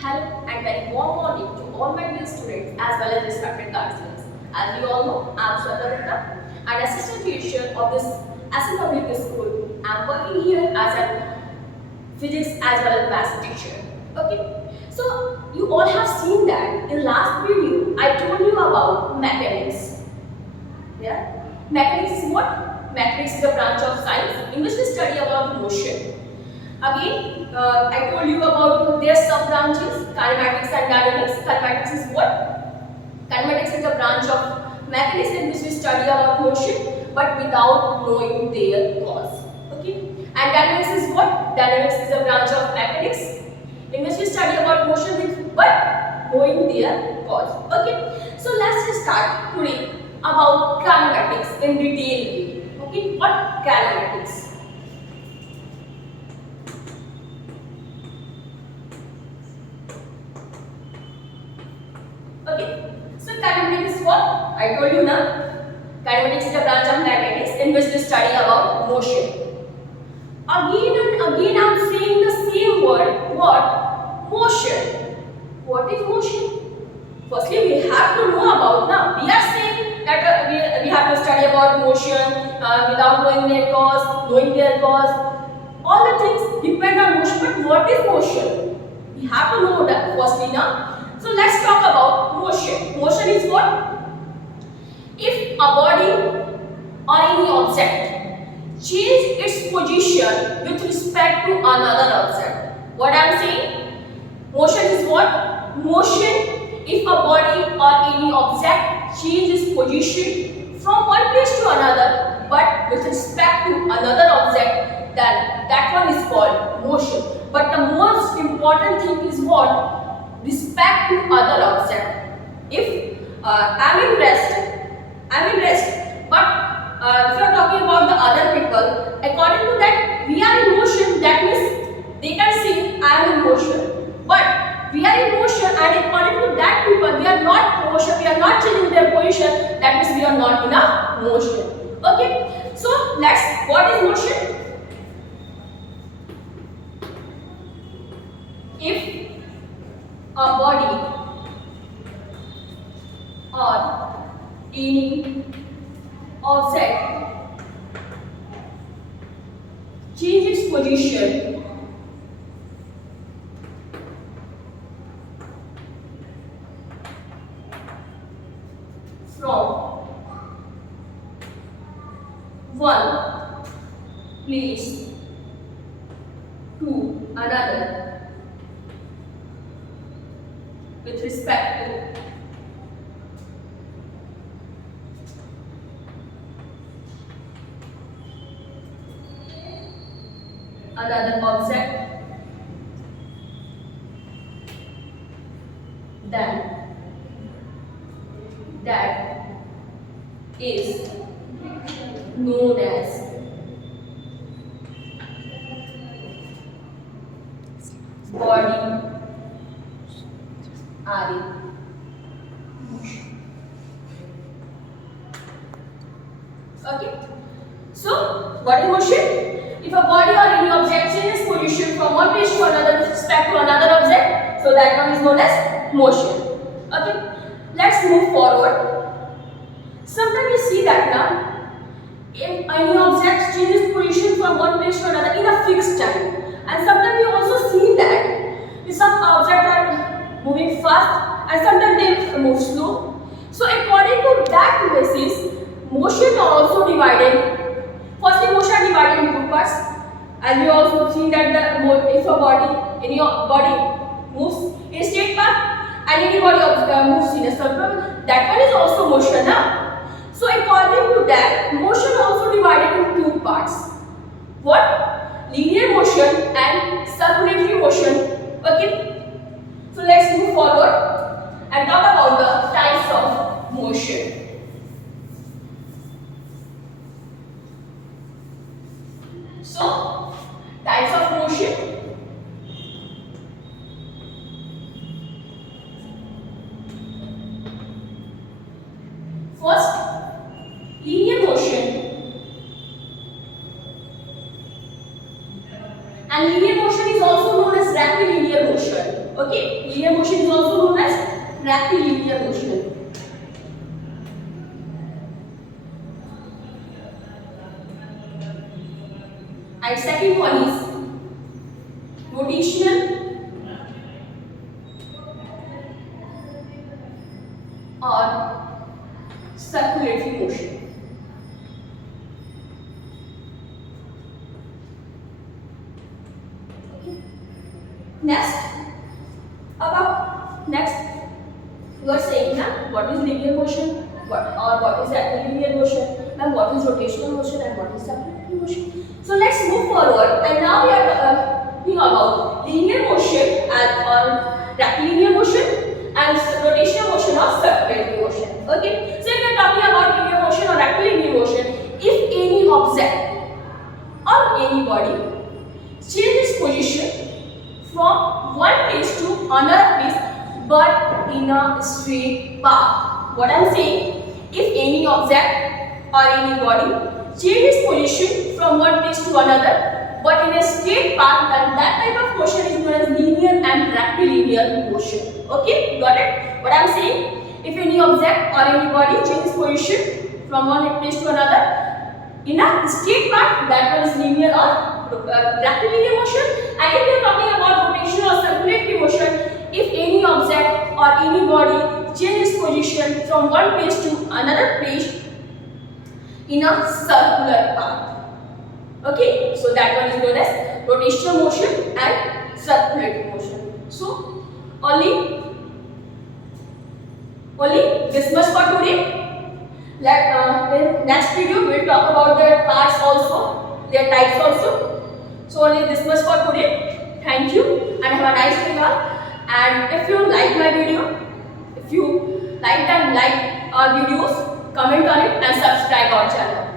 Hello and very warm morning to all my dear students as well as respected guardians. As you all know, I am Swatarita, an assistant teacher of this SN Public School. I am working here as a physics as well as maths teacher. Okay, so you all have seen that in last video I told you about mechanics. Yeah, mechanics is what? Mechanics is a branch of science in which we study about motion. Again, I told you about their sub-branches, kinematics and dynamics. Kinematics is what? Kinematics is a branch of mechanics in which we study about motion but without knowing their cause. Okay? And dynamics is what? Dynamics is a branch of mechanics in which we study about motion but knowing their cause. Okay? So let's just start today about kinematics in detail. Okay? What kinematics? Okay, so kinematics is what? I told you now. Kinematics is a branch of mechanics in which we study about motion. Again and again I am saying the same word. What? Motion. What is motion? Firstly, we have to know about now. We are saying that we have to study about motion without knowing their cause, knowing their cause. All the things depend on motion. But what is motion? We have to know that firstly now. So let's talk about motion. Motion is what? If a body or any object change its position with respect to another object. What I am saying? Motion is what? Motion if a body or any object changes position from one place to another but with respect to another object, then that one is called motion. But the most important thing is what? Respect to other object. If I am in rest, but if you are talking about the other people, according to that we are in motion, that means they can say I am in motion. But we are in motion and according to that people we are not in motion, we are not changing their position, that means we are not in a motion. Okay, so what is motion? If a body or any object change its position from one place to another with respect to another object, then that is known as body are in motion. Okay. So, what is motion? If a body or any object changes position from one place to another with respect to another object, so that one is known as motion. Okay. Let's move forward. Sometimes we see that now, if any object changes position from one place to another in a fixed time, and sometimes we also see that some objects are moving fast and sometimes they move slow. So according to that basis, motion are also divided. Firstly, motion are divided into two parts. As we also seen that if a body, any body moves in a straight path and any body moves in a circle, that one is also motion. So according to that, motion also divided into two parts. What? Linear motion and circulatory motion. Okay. So let's move forward and talk about the types of motion. So, types of motion. First, linear motion. And linear motion is also known as rectilinear motion. Okay, linear motion is also known as rectilinear motion. And second one is rotational or circulatory motion. Okay. Next you are saying that what is linear motion, what is rectilinear motion, and what is rotational motion, and what is circulatory motion. So let's move forward, and now we are talking about linear motion or rectilinear motion and rotational motion or circulatory motion. Okay, so if we are talking about linear motion or rectilinear motion, if any object or any body changes position from one place to another place but in a straight path. What I am saying, if any object or any body changes position from one place to another but in a straight path, then that type of motion is known as linear and rectilinear motion. Okay, got it? What I am saying, if any object or any body changes position from one place to another in a straight path, that one is linear or rectilinear motion. And if we are talking about rotational or circulatory motion, if any object or any body changes position from one place to another place in a circular path. Okay, so that one is known as rotational motion and circulatory motion. So only this much for today. In next video we will talk about their parts also, their types also. So only this much for today. Thank you and have a nice day all. And if you like my video, if you like our videos, comment on it and subscribe our channel.